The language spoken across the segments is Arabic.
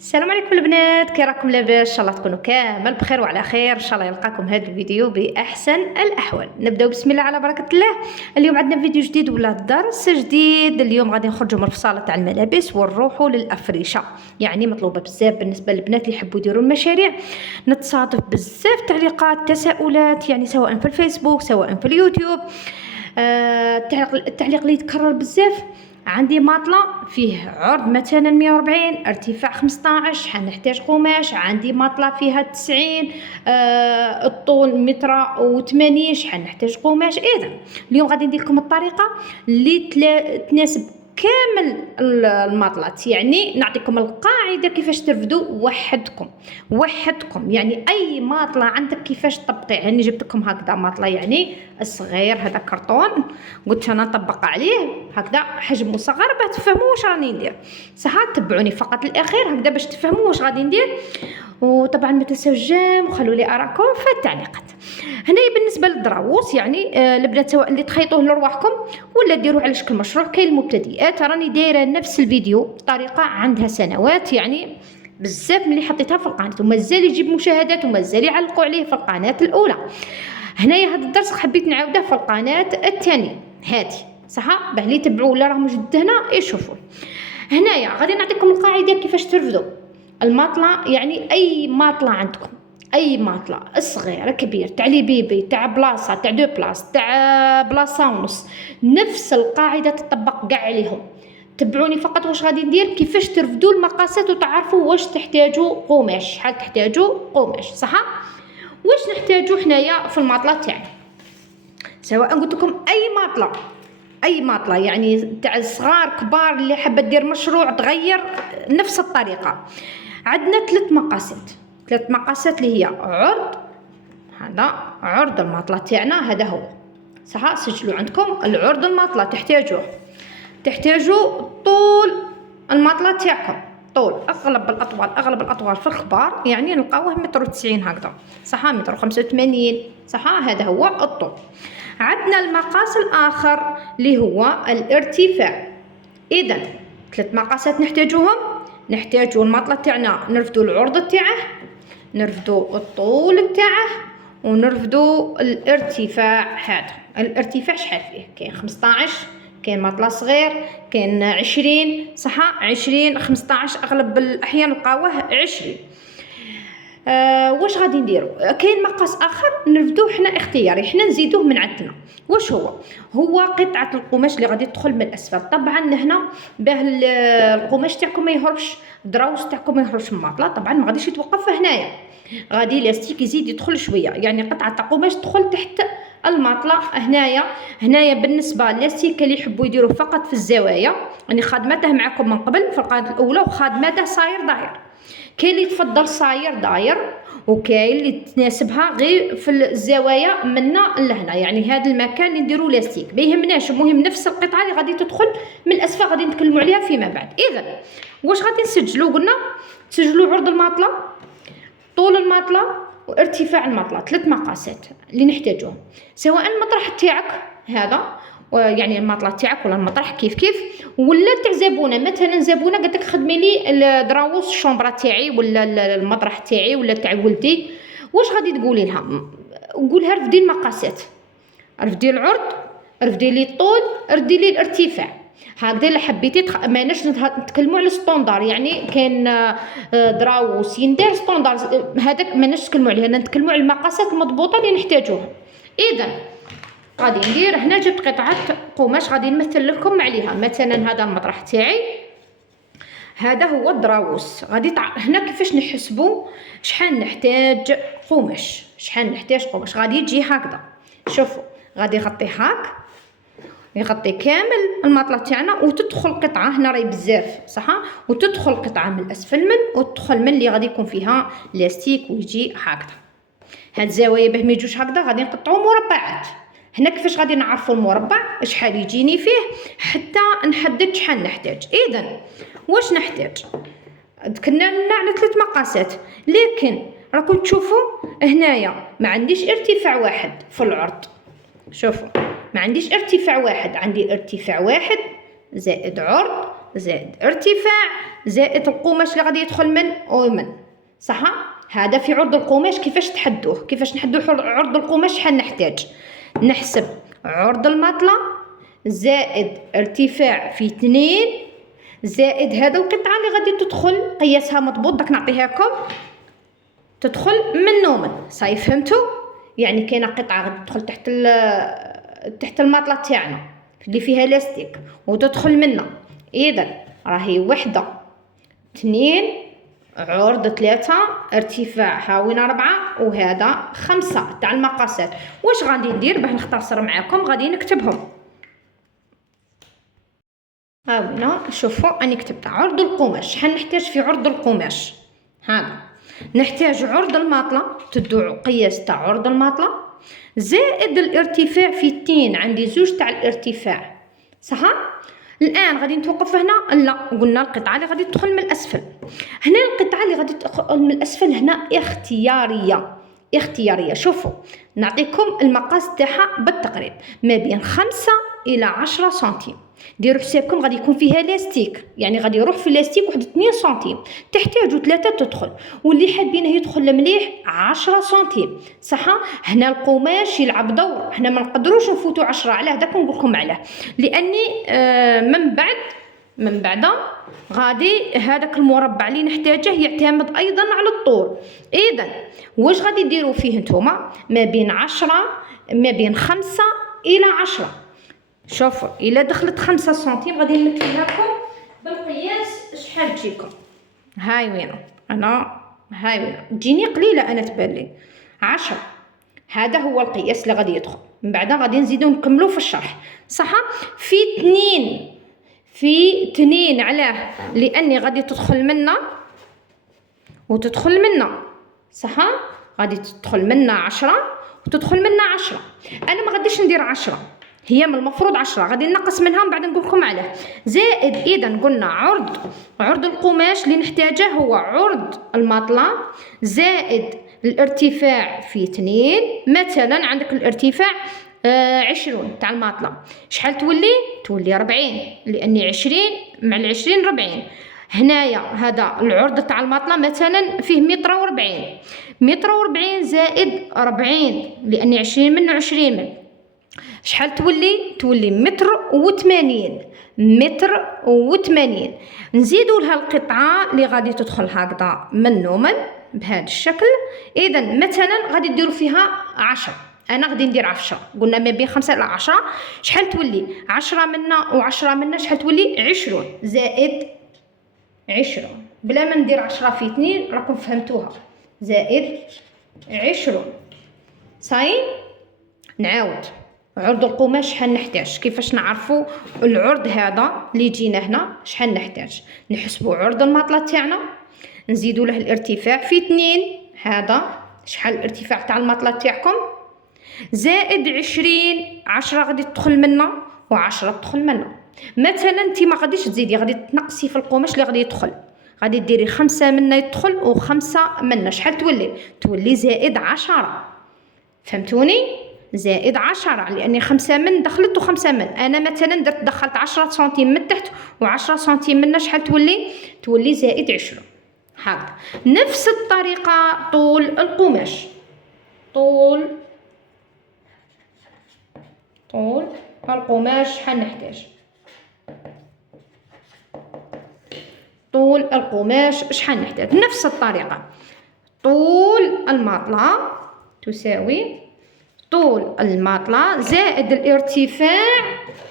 السلام عليكم البنات، كي راكم لاباس؟ ان شاء الله تكونوا كامل بخير وعلى خير. ان شاء الله يلقاكم هذا الفيديو باحسن الاحوال. نبداو بسم الله على بركه الله. اليوم عندنا فيديو جديد ولا درس جديد. اليوم غادي نخرجوا من الفصاله تاع الملابس ونروحوا للافرشه، يعني مطلوبه بزاف بالنسبه للبنات اللي يحبوا يديروا المشاريع. نتصادف بزاف تعليقات تساؤلات، يعني سواء في الفيسبوك سواء في اليوتيوب. التعليق اللي يتكرر بزاف: عندي ماطلة فيه عرض مثلا 140، ارتفاع 15، شحال نحتاج قماش؟ عندي ماطلة فيها 90، الطول متر و80، شحال نحتاج قماش؟ اذا اليوم غادي ندير لكم الطريقة اللي تناسب كامل الماطلات، يعني نعطيكم القاعده كيفاش ترفدوا وحدكم، يعني اي ماطله عندك كيفاش تطبقيه. يعني جبت لكم هكذا ماطله، يعني الصغير هذا كرتون، قلت انا نطبق عليه هكذا حجم مصغر باش تفهموا واش راني ندير. صح، تبعوني فقط الاخير هكذا باش تفهموا واش غادي ندير. وطبعا ما تنساوش جيم وخلوا لي اراءكم في التعليقات. هنايا بالنسبه للدراوس، يعني البنات سواء اللي تخيطوه لرواحكم ولا ديروه على شكل مشروع. كاين المبتدئات، راني دايره نفس الفيديو بطريقه عندها سنوات، يعني بزاف ملي حطيتها في القناه ومازال يجيب مشاهدات ومازال يعلقوا عليه في القناه الاولى. هنايا هذا الدرس حبيت نعاوده في القناه الثانيه هذه، صح باه اللي يتبعوا ولا راهم جد هنا يشوفوا. هنايا غادي نعطيكم القاعده كيفاش ترفدوا الماطله، يعني اي ماطله عندكم، اي ماطله صغير كبير، تاع لي بيبي، تاع بلاصه، تاع دو بلاص، تاع بلاصه ونص، نفس القاعده تطبق كاع عليهم. تبعوني فقط واش غادي ندير، كيفاش ترفدوا المقاسات وتعرفوا واش تحتاجوا قماش، شحال تحتاجوا قماش. صح، واش نحتاجوا حنايا في الماطله تاعنا، سواء قلت لكم اي ماطله يعني تاع صغار كبار اللي حابه دير مشروع تغير نفس الطريقه. عندنا ثلاث مقاسات اللي هي عرض، هذا عرض الماطله تاعنا، هذا هو صح. سجلوا عندكم العرض الماطله، تحتاجوا طول الماطله تاعكم، طول اغلب الاطوال في الخبار يعني نلقاوه 1.90 هكذا، صح، 1.85 صح، هذا هو الطول. عندنا المقاس الاخر اللي هو الارتفاع. اذا ثلاث مقاسات نحتاجوا الماطله تاعنا، نرفدوا العرض تاعه، نرفدوا الطول تاعه، ونرفدوا الارتفاع. هذا الارتفاع شحال فيه؟ كاين 15، كاين ماطله صغير، كاين 20 صح، 20 15 اغلب الاحيان نلقاوه 20. واش غادي نديروا؟ كاين مقاس اخر نرفدوه حنا اختياري، حنا نزيدوه من عندنا. واش هو قطعه القماش اللي غادي تدخل من الاسفل. طبعا هنا باه القماش تاعكم ما يهربش، الدراوس تاعكم ما يهربش من الماطله، طبعا ما غاديش يتوقف هنايا، غادي لاستيك يزيد يدخل شويه، يعني قطعه القماش تدخل تحت الماطله. هنايا بالنسبه للاستيك اللي يحبوا يديروه فقط في الزوايا، راني خادمته معكم من قبل في القاعده الاولى وخادمته صاير داير. كاين اللي تفضل صاير داير، وكاين اللي تناسبها غير في الزوايا منا لهنا، يعني هذا المكان اللي نديروا لاستيك ما يهمناش، المهم نفس القطعه اللي غادي تدخل من الاسفل غادي نتكلموا عليها فيما بعد. اذا واش غادي نسجلوا؟ قلنا تسجلوا عرض الماطله، طول الماطله، وارتفاع الماطله، ثلاث مقاسات اللي نحتاجوهم. سواء المطرح تاعك هذا، يعني الماطله تاعك ولا المطرح كيف ولا تاع زبونه، مثلا زبونه قالت لك خدمي لي الدراوس الشومبره تاعي ولا المطرح تاعي ولا تاع ولدي، واش غادي تقولي لها؟ قولها رفدي المقاسات، رفدي العرض، رفدي لي الطول، رفدي لي الارتفاع. هكذا الا حبيتي ماناش نتكلموا على ستوندار، يعني كاين دراوس يندار ستوندار، هذاك ماناش نتكلموا عليه، نتكلموا على المقاسات المضبوطه اللي نحتاجوها. اذا غادي ندير هنا، جبت قطعه قماش غادي نمثل لكم عليها، مثلا هذا المطرح تاعي، هذا هو الدراوس. هنا كيفاش نحسبوا شحال نحتاج قماش، غادي يجي هكذا، شوفوا غادي يغطي يغطي كامل الماطله تاعنا، وتدخل قطعه هنا راهي بزاف صح، وتدخل قطعه من اسفل وتدخل من اللي غادي يكون فيها لاستيك ويجي هكذا. هاد الزوايا باه ما يجوش هكذا غادي نقطعوا مربعات. هنا كيفاش غادي نعرفوا المربع شحال يجيني فيه حتى نحدد شحال نحتاج. اذا واش نحتاج؟ كنا على ثلاث مقاسات، لكن راكم تشوفوا هنايا ما عنديش ارتفاع واحد في العرض، شوفوا ما عنديش ارتفاع واحد، عندي ارتفاع واحد زائد عرض زائد ارتفاع زائد القماش اللي غادي يدخل من ومن. صح؟ هذا في عرض القماش. كيفاش تحدوه؟ كيفاش نحدو عرض القماش؟ شحال نحتاج؟ نحسب عرض الماطلة زائد ارتفاع في 2 زائد هذا القطعة اللي غادي تدخل قياسها مضبوط، داك نعطيها لكم، تدخل من ومن. صاي فهمتوا؟ يعني كاينه قطعه غادي تدخل تحت الماطله تاعنا اللي فيها لاستيك وتدخل منا، اذا راهي وحده 2 عرض 3 ارتفاع هاوين 4 وهذا 5 تاع المقاسات. واش غادي ندير باه نختصر معكم؟ غادي نكتبهم. هاوينا شوفوا اني كتبت عرض القماش. شحال نحتاج في عرض القماش؟ هذا نحتاج عرض الماطله، تدو قياس تاع عرض الماطله زائد الارتفاع في 2. عندي 2 تاع الارتفاع. صح؟ الان غادي نتوقف هنا. لا، قلنا القطعه اللي غادي تدخل من الاسفل. هنا القطعه اللي غادي تدخل من الاسفل هنا اختياريه. شوفوا نعطيكم المقاس تاعها بالتقريب، ما بين 5 الى 10 سنتيم. ديروا حسابكم غادي يكون فيها لاستيك، يعني غادي يروح في اللاستيك واحد 2 سنتيم، تحتاجوا 3 تدخل، واللي حابينه يدخل مليح 10 سنتيم. صح؟ هنا القماش يلعب دور، حنا ما نقدروش نفوتوا 10. علاه داك نقول لكم علاه، لاني من بعد غادي هذاك المربع اللي نحتاجه يعتمد ايضا على الطول. اذا واش غادي ديروا فيه نتوما؟ ما بين 5 الى 10. شوفوا الا دخلت 5 سنتيم غادي نمثلها لكم بالقياس شحال تجيكم. هاي وينو هاي وينو تجيني قليله انا تبان لي 10. هذا هو القياس اللي غادي يدخل. من بعد غادي نزيدو نكملو في الشرح. صح؟ في 2 علاه؟ لاني غادي تدخل منا وتدخل منا. صح؟ غادي تدخل منا 10 وتدخل منا 10. انا ما غاديش ندير 10، هي من المفروض 10، غادي نقص منها ومن بعد نقول لكم علاه. زائد اذا قلنا عرض القماش اللي نحتاجه هو عرض الماطله زائد الارتفاع في 2. مثلا عندك الارتفاع 20 تاع الماطله، شحال تولي 40، لاني 20 مع 20 40. هنايا هذا العرض تاع الماطله مثلا فيه 140 زائد 40، لاني 20 منه 20 من، شحال تولي 180. نزيدوا لها القطعه اللي غادي تدخل هكذا من ومن بهذا الشكل. اذا مثلا غادي ديروا فيها 10، انا غادي ندير 10. قلنا ما بين 5 الى 10. شحال تولي 10 منا و10 منا؟ شحال تولي 20 زائد 20 بلا ما ندير 10 في 2. راكم فهمتوها. زائد 20. صاي نعاود عرض القماش شحال نحتاج؟ كيفاش نعرفوا العرض هذا اللي جينا هنا شحال نحتاج؟ نحسبوا عرض الماطله تاعنا، نزيدوا له الارتفاع في 2. هذا شحال الارتفاع تاع الماطله تاعكم؟ زائد 20. 10 غادي تدخل منا و10 تدخل منا. مثلا انت ما غاديش تزيدي، غادي تنقصي في القماش اللي غادي يدخل، غادي ديري 5 منا يدخل و5 منا. شحال تولي زائد 10. فهمتوني؟ زائد 10، لاني 5 من دخلت و5 من. انا مثلا دخلت 10 سنتيم من تحت و10 سنتيم منا. شحال تولي زائد 20. هكذا نفس الطريقه طول القماش. طول القماش شحال نحتاج؟ طول القماش شحال نحتاج؟ نفس الطريقه. طول الماطله تساوي طول الماطله زائد الارتفاع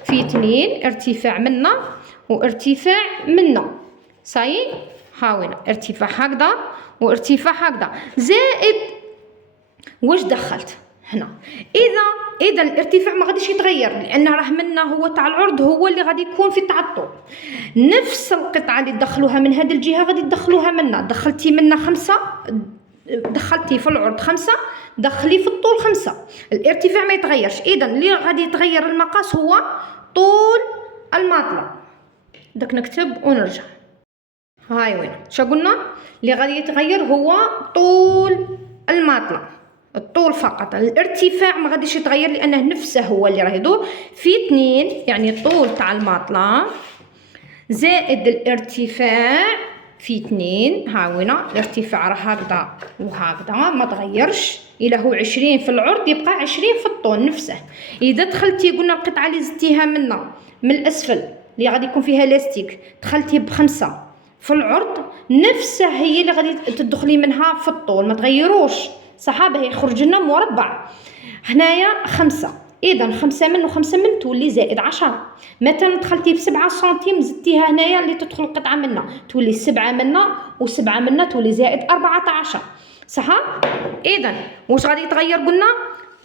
في 2. ارتفاع منا وارتفاع منا. صاي هاوينا ارتفاع هكذا وارتفاع هكذا. زائد واش دخلت هنا؟ اذا الارتفاع ما غاديش يتغير، لان راه منا هو تاع العرض هو اللي غادي يكون في تاع الطول. نفس القطعه اللي تدخلوها من هذه الجهه غادي تدخلوها منا. دخلتي منا 5، دخلتي في العرض 5، دخلي في الطول 5. الارتفاع ما يتغيرش. اذا اللي غادي يتغير المقاس هو طول الماطله. داك نكتب ونرجع. هاي وين شا قلنا؟ اللي غادي يتغير هو طول الماطله، الطول فقط. الارتفاع ما غاديش يتغير لانه نفسه هو اللي راه يدور في 2، يعني الطول تاع الماطله زائد الارتفاع في 2. ها وينا الارتفاع راه هكذا وهكذا ما تغيرش، إلا هو 20 في العرض يبقى 20 في الطول نفسه. إذا دخلتي قلنا القطعة اللي زدتيها من الأسفل اللي غادي يكون فيها لاستيك دخلتي ب5 في العرض، نفسها هي اللي غادي تدخلي منها في الطول، ما تغيروش صحابه يخرج لنا مربع. هنايا 5، إذا 5 من و5 من تولي زائد 10. مثلا دخلتي ب7 سنتيم زدتيها هنايا اللي تدخل القطعة منا تولي 7 منا و7 منا تولي زائد 14 صح. إذا واش غادي يتغير؟ قلنا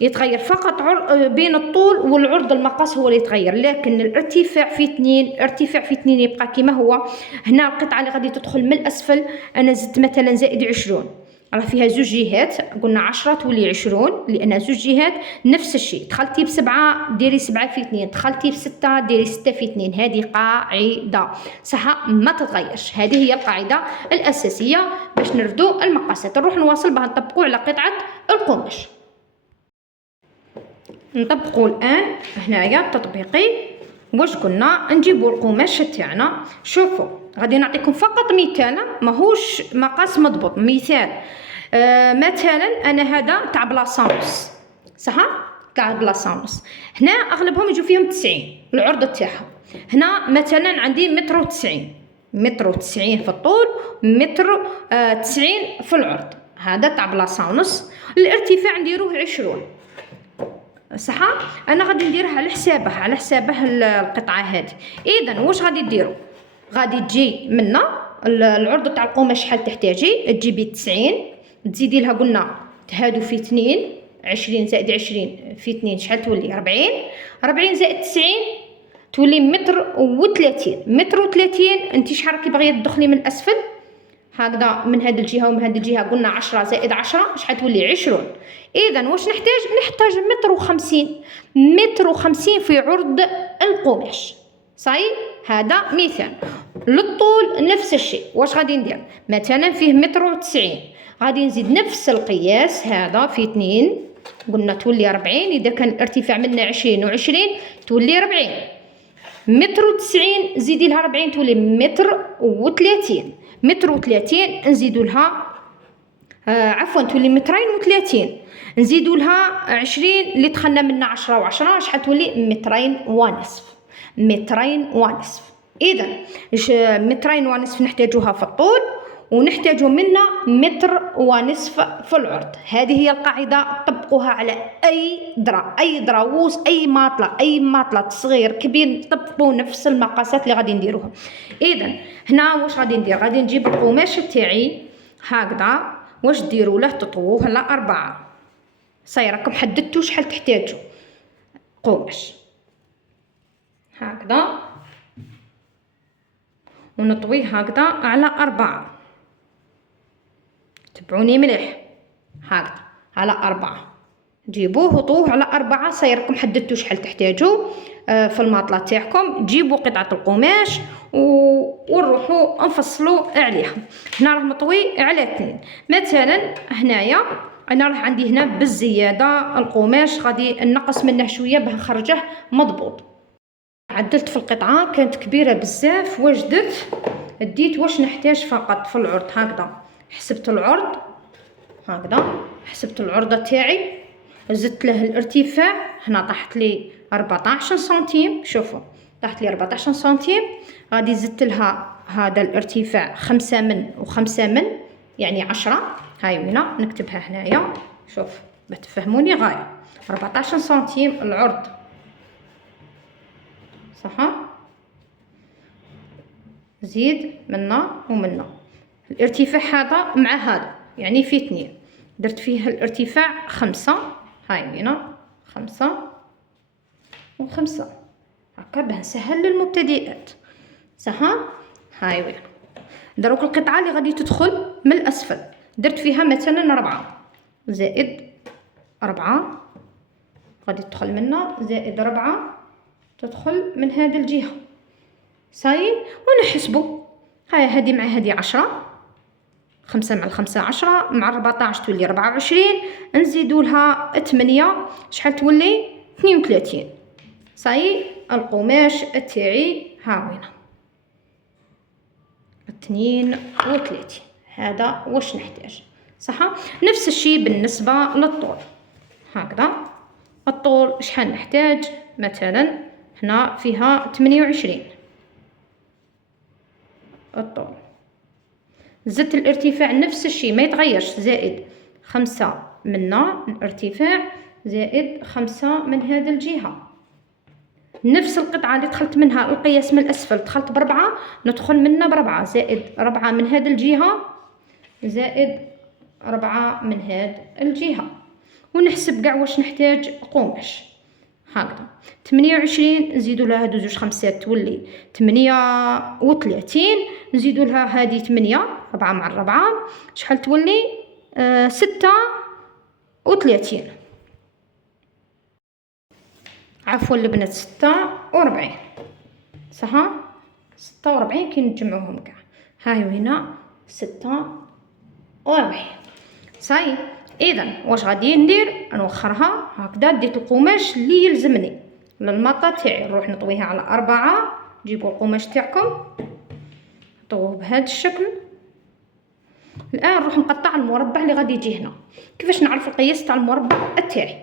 يتغير فقط بين الطول والعرض، المقاس هو اللي يتغير، لكن الارتفاع في 2 ارتفاع في 2 يبقى كما هو. هنا القطعة اللي غادي تدخل من الأسفل أنا زدت مثلا زائد 20، راه فيها زوج جهات، قلنا 10 تولي 20 لأن زوج جهات. نفس الشيء دخلتي ب7 ديري 7 في 2، دخلتي ب6 ديري 6 في 2. هذه قاعدة صح ما تتغيرش، هذه هي القاعدة الأساسية باش نرفدو المقاسات. نروح نواصل باه نطبقوا على قطعة القماش. نطبقوا الآن هنايا تطبيقي. واش قلنا؟ نجيبوا القماش تاعنا. شوفوا غادي نعطيكم فقط مثال، ماهوش مقاس مضبوط، مثال. مثلا انا هذا تاع بلاصه ونص صح، تاع بلاصه ونص. هنا اغلبهم يجوا فيهم 90 العرض تاعهم. هنا مثلا عندي متر وتسعين، متر وتسعين في الطول، متر 90 في العرض. هذا تاع بلاصه ونص. الارتفاع نديروه 20 صح. انا غادي نديرها على حسابه القطعه هذه. اذا واش غادي ديروا؟ غادي تجي منا العرض تاع القماش شحال تحتاجي، تجيبي 90 تزيدي لها قلنا هادو في 2 20 زائد 20 في 2 شحال تولي 40. 40 زائد 90 تولي متر و30. متر و30 انت شحال راكي باغيه تدخلي من الاسفل هكذا من هذه الجهه ومن هذه الجهه، قلنا 10 زائد 10 شحال تولي 20. اذا واش نحتاج متر و50، متر و50 في عرض القماش صحيح. هذا مثال. للطول نفس الشيء. واش غادي ندير؟ مثلا فيه متر و90 غادي نزيد نفس القياس هذا في 2 قلنا تولي 40. اذا كان الارتفاع منا 20 و20 تولي 40. متر و90 زيدي لها 40 تولي متر و30. متر و30 نزيدو لها عفوا تولي مترين و30. نزيدو لها 20 اللي دخلنا منا 10 و10 شحال تولي مترين ونصف. مترين ونصف. اذا مترين ونصف نحتاجوها في الطول ونحتاجو منا متر ونصف في العرض. هذه هي القاعدة، طبقوها على أي درا، أي دراوس، أي ماطلة صغير كبير، طبقوا نفس المقاسات اللي غادي نديروها. إذا هنا واش غادي ندير؟ غادي نجيب القماش تاعي هكذا. واش ديروا له؟ تطووه على 4. صاي راكم حددتوا شحال تحتاجوا قماش هكذا، ونطويه هكذا على 4. تبعوني مليح هكذا على 4. جيبوه وطوه على 4. صايركم حددتوا شحال تحتاجوا في الماطلة تاعكم. جيبوا قطعة القماش ونروحوا نفصلوا عليها. هنا راه مطوي على 2. مثلا هنايا انا راه عندي هنا بالزياده القماش غادي نقص منه شويه باه نخرجه مضبوط. عدلت في القطعه كانت كبيره بزاف. واش درت؟ ديت واش نحتاج فقط في العرض هكذا. حسبت العرض هكذا، حسبت العرضه تاعي، زدت له الارتفاع. هنا طاحت لي 14 سنتيم. شوفوا طاحت لي 14 سنتيم. غادي زدت لها هذا الارتفاع 5 من و5 من يعني 10. هاي وينه نكتبها هنايا. شوف باش تفهموني غايه 14 سنتيم العرض صح. زيد منا ومنا الارتفاع هذا مع هذا يعني في 2. درت فيه الارتفاع 5. هاي وينه 5 و5 هكا باه نسهل للمبتدئات صح. هاي وين دروك القطعه اللي غادي تدخل من الاسفل درت فيها مثلا 4 زائد 4 غادي تدخل منا، زائد 4 تدخل من هذه الجهه. صاي ونحسبوا. هاي هذه مع هذه 10. 5 مع 5 10 مع 14 تولي 24. نزيدوا لها 8 شحال تولي 32. صاي القماش تاعي ها وينه 32. هذا واش نحتاج صح. نفس الشيء بالنسبة للطول. هكذا الطول شحال نحتاج؟ مثلا هنا فيها 28 الطول، زدت الارتفاع نفس الشيء ما يتغيرش، زائد 5 منا الارتفاع زائد 5 من هذه الجهة. نفس القطعة اللي دخلت منها القياس من الأسفل دخلت ب4 ندخل منها ب4 زائد 4 من هذه الجهة زائد 4 من هذه الجهة، ونحسب كاع واش نحتاج قماش. هكذا 28 نزيدو لها هادو زوج خمسات تولي 38، نزيدو لها هادي 8 4 مع 4 شحال تولي 36. عفوا البنات 46 صح. 46 كي نجمعوهم كاع هاي هنا 46 صاي. اذا واش غادي ندير؟ نوخرها هكذا. ديت القماش اللي يلزمني للمطه تاعي، نروح نطويها على 4. جيبوا القماش تاعكم طووه بهذا الشكل. الان نروح نقطع المربع اللي غادي يجي هنا. كيفاش نعرف القياس تاع المربع تاعي؟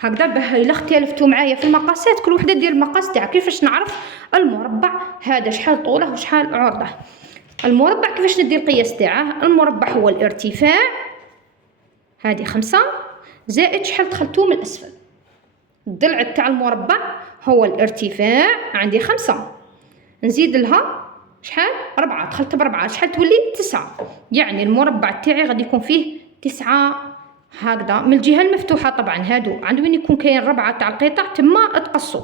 هكذا باه الا اختلفتوا معايا في المقاسات كل وحده دير المقاس تاعها. كيفاش نعرف المربع هذا شحال طوله وشحال عرضه؟ المربع كيفاش ندير القياس تاعه؟ المربع هو الارتفاع، هذه 5 زائد شحال دخلتوه من الاسفل. الضلع تاع المربع هو الارتفاع عندي 5، نزيد لها شحال 4 دخلت ب4 شحال تولي 9. يعني المربع تاعي غادي يكون فيه 9 هكذا من الجهه المفتوحه. طبعا هادو عند وين يكون كاين 4 تاع القطع تما تقصوا.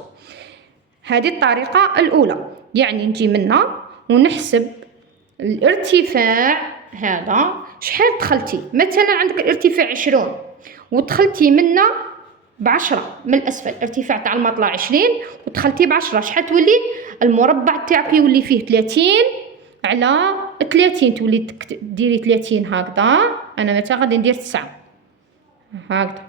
هذه الطريقه الاولى. يعني نجي منا ونحسب الارتفاع هذا شحال دخلتي. مثلا عندك الارتفاع 20 ودخلتي منا ب10 من الاسفل، ارتفاع تاع المطلع 20 ودخلتي ب10 شحال تولي؟ المربع تاعك يولي فيه 30 على 30 تولي ديري 30 هكذا. انا مثلا غادي ندير 9 هكذا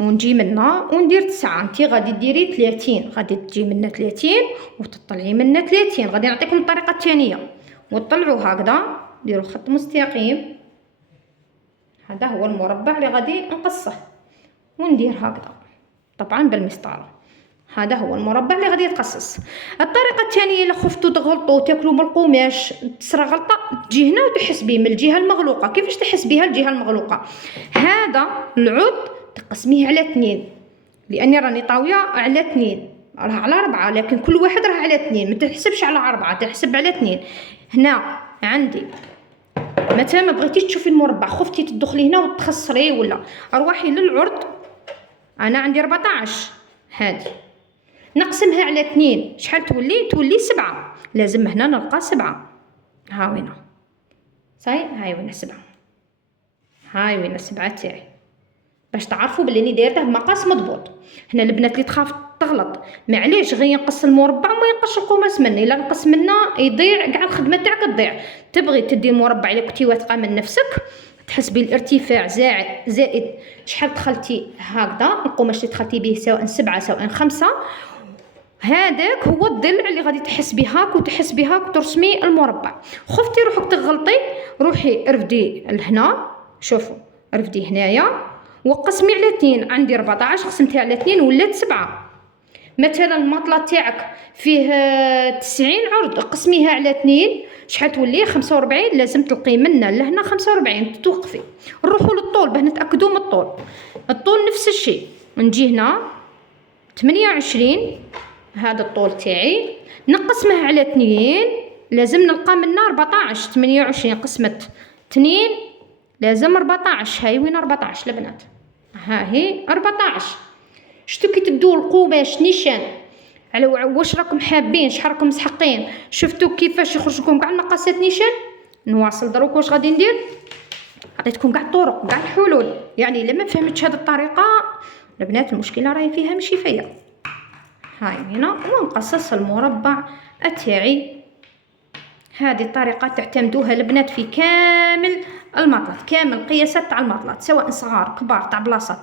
ونجي منا وندير 9. انت غادي ديري 30 غادي تجي منا 30 وتطلعي منا 30. غادي نعطيكم الطريقه الثانيه وطلعوا هكذا ديروا خط مستقيم. هذا هو المربع اللي غادي نقصه وندير هكذا طبعا بالمسطره. هذا هو المربع اللي غادي يتقصص. الطريقه الثانيه الا خفتوا تغلطوا تاكلوا من القماش تصرى غلطه تجي هنا وتحسبيه من الجهه المغلوقه. كيفاش تحسبيها الجهه المغلوقه؟ هذا العود تقسميه على 2 لاني راني طاويه على 2 راه على 4 لكن كل واحد راه على 2 ما تحسبش على 4 تحسب على 2. هنا عندي مثلا ما بغيتيش تشوفي المربع خفتي تدخلي هنا وتخسري ولا روحي للعرض. انا عندي 14 هذه نقسمها على 2 شحال تولي؟ تولي 7. لازم هنا نلقى 7. ها وينه صاي. هاي وين 7 هاي وين 7 تاعي باش تعرفوا بلي اني دايرته بمقاس مضبوط. هنا البنات اللي تخاف تغلط معليش غير ينقص المربع وما ينقصش القماش مني. الا نقص منا يضيع كاع الخدمه تاعك تضيع. تبغي تدي المربع الا كنتي واثقه من نفسك تحسبي الارتفاع زائد شحال دخلتي هكذا القماش اللي دخلتي به سواء 7 سواء 5. هذاك هو الضلع اللي غادي تحسبي هاك وتحسبي هاك وترسمي المربع. خفتي روحك تغلطي روحي رفدي لهنا. شوفوا رفدي هنايا وقسمي على 2. عندي 14 قسمتها على 2 ولات 7. مثلا المطلة تاعك فيه 90 عرض قسميها على 2 شحال تولي؟ 45. لازم تلقي منا لهنا 45 توقفي. نروحوا للطول باه نتاكدوا من الطول. الطول نفس الشيء نجي هنا 28 هذا الطول تاعي نقسمه على 2 لازم نلقى منا 14. 28 قسمت 2 لازم 14. هاي وين 14 البنات؟ ها هي 14. شتو كي تبدو القماش نيشان على واش راكم حابين شحال راكم مسحقين. شفتوا كيفاش يخرج لكم كاع المقاسات نيشان. نواصل دروك واش غادي ندير. عطيتكم كاع الطرق كاع الحلول. يعني الا ما فهمتش هذه الطريقه البنات المشكله راهي فيها ماشي فيا. هاي هنا ونقصص المربع تاعي. هذه الطريقه تعتمدوها البنات في كامل المطلات كامل القياسات تاع المطلات سواء صغار كبار تاع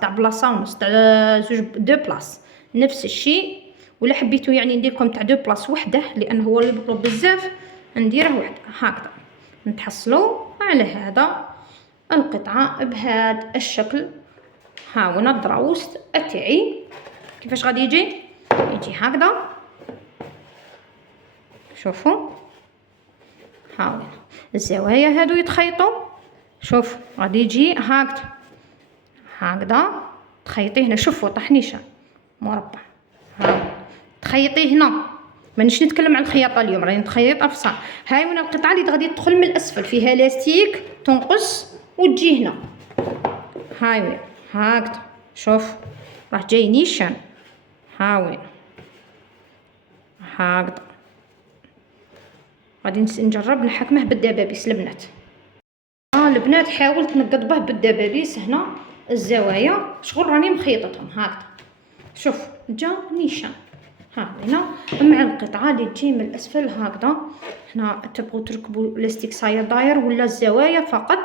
بلاصه ونص تاع زوج دو بلاص نفس الشيء. ولا حبيتو يعني ندير لكم تاع دو بلاص وحده لان هو اللي مطلوب بزاف نديره وحده هكذا، نتحصلوا على هذا القطعه بهذا الشكل. ها هنا الدراوس تاعي كيفاش غادي يجي هكذا. شوفوا ها هنا الزوايا هادو يتخيطوا. شوف غادي يجي هكذا تخيطيه هنا. شوفوا طحنيشه مربع، ها تخيطيه هنا. مانيش نتكلم على الخياطه اليوم، راني نتخيط افصح. هاي هنا القطعه اللي غادي تدخل من الاسفل فيها لاستيك تنقص وتجي هنا. هاي وين هكذا. شوف راه جاي نيشان. ها وين هكذا. غادي نجرب نحكمه بالدبابيس البنات. البنات حاولت نقضبه بالدبابيس هنا الزوايا شغل راني مخيطتهم هكذا. شوف جا نيشان. ها هنا مع القطعه اللي تجي من الاسفل هكذا. هنا تبغوا تركبوا لاستيك صاير داير ولا الزوايا فقط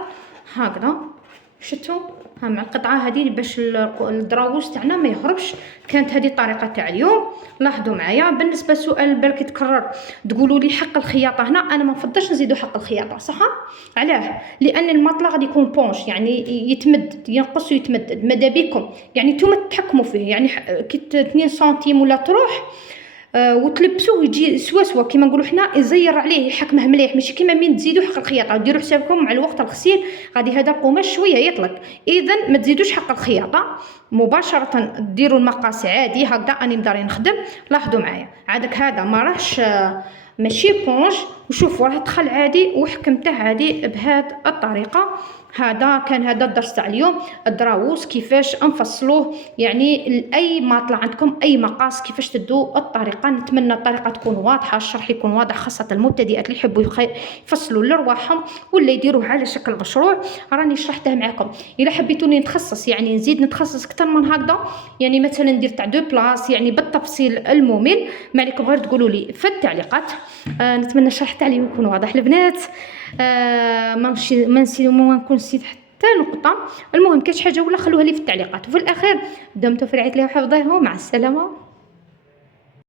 هكذا. شفتوا ها مع القطعه هذه باش الدراوس تاعنا ما يهربش. كانت هذه الطريقه تاع اليوم. لاحظوا معايا. بالنسبه للسؤال بالك يتكرر تقولوا لي حق الخياطه هنا، انا ما نفضلش نزيدوا حق الخياطه صح. علاه؟ لان المطلة غادي يكون بونش يعني يتمدد ينقص ويتمدد. ماذا بكم يعني نتوما تتحكموا فيه. يعني كي 2 سنتيم ولا تروح وتلبسوه ويجي سوا كيما نقولوا حنا يزير عليه يحكمه مليح. ماشي كيما من تزيدوا حق الخياطه. ديروا حسابكم مع الوقت الغسيل غادي هذا القماش شويه يطلق. اذا ما تزيدوش حق الخياطه مباشره. ديروا المقاس عادي هكذا. اني مداري نخدم. لاحظوا معايا عادك هذا ما راهش ماشي بونش. وشوفوا راه دخل عادي وحكمته عادي بهذه الطريقه. هذا كان هذا الدرس تاع اليوم. الدراوس كيفاش نفصلوه يعني اي ماطلة عندكم اي مقاس كيفاش تدو الطريقه. نتمنى الطريقه تكون واضحه الشرح يكون واضح خاصه المبتدئات اللي يحبوا يفصلوا لرواحهم ولا يديروه على شكل مشروع. راني شرحته معكم. الا حبيتوني نتخصص يعني نزيد نتخصص اكثر من هكذا يعني مثلا ندير تاع 2 بلاص يعني بالتفصيل الممل. ما عليكم غير تقولوا لي في التعليقات. نتمنى الشرح تاع اليوم يكون واضح البنات. ما نكون نسيت حتى نقطه. المهم كاش حاجه ولا خلوها لي في التعليقات. وفي الاخير دمتم في رعايه الله وحفظه. مع السلامه.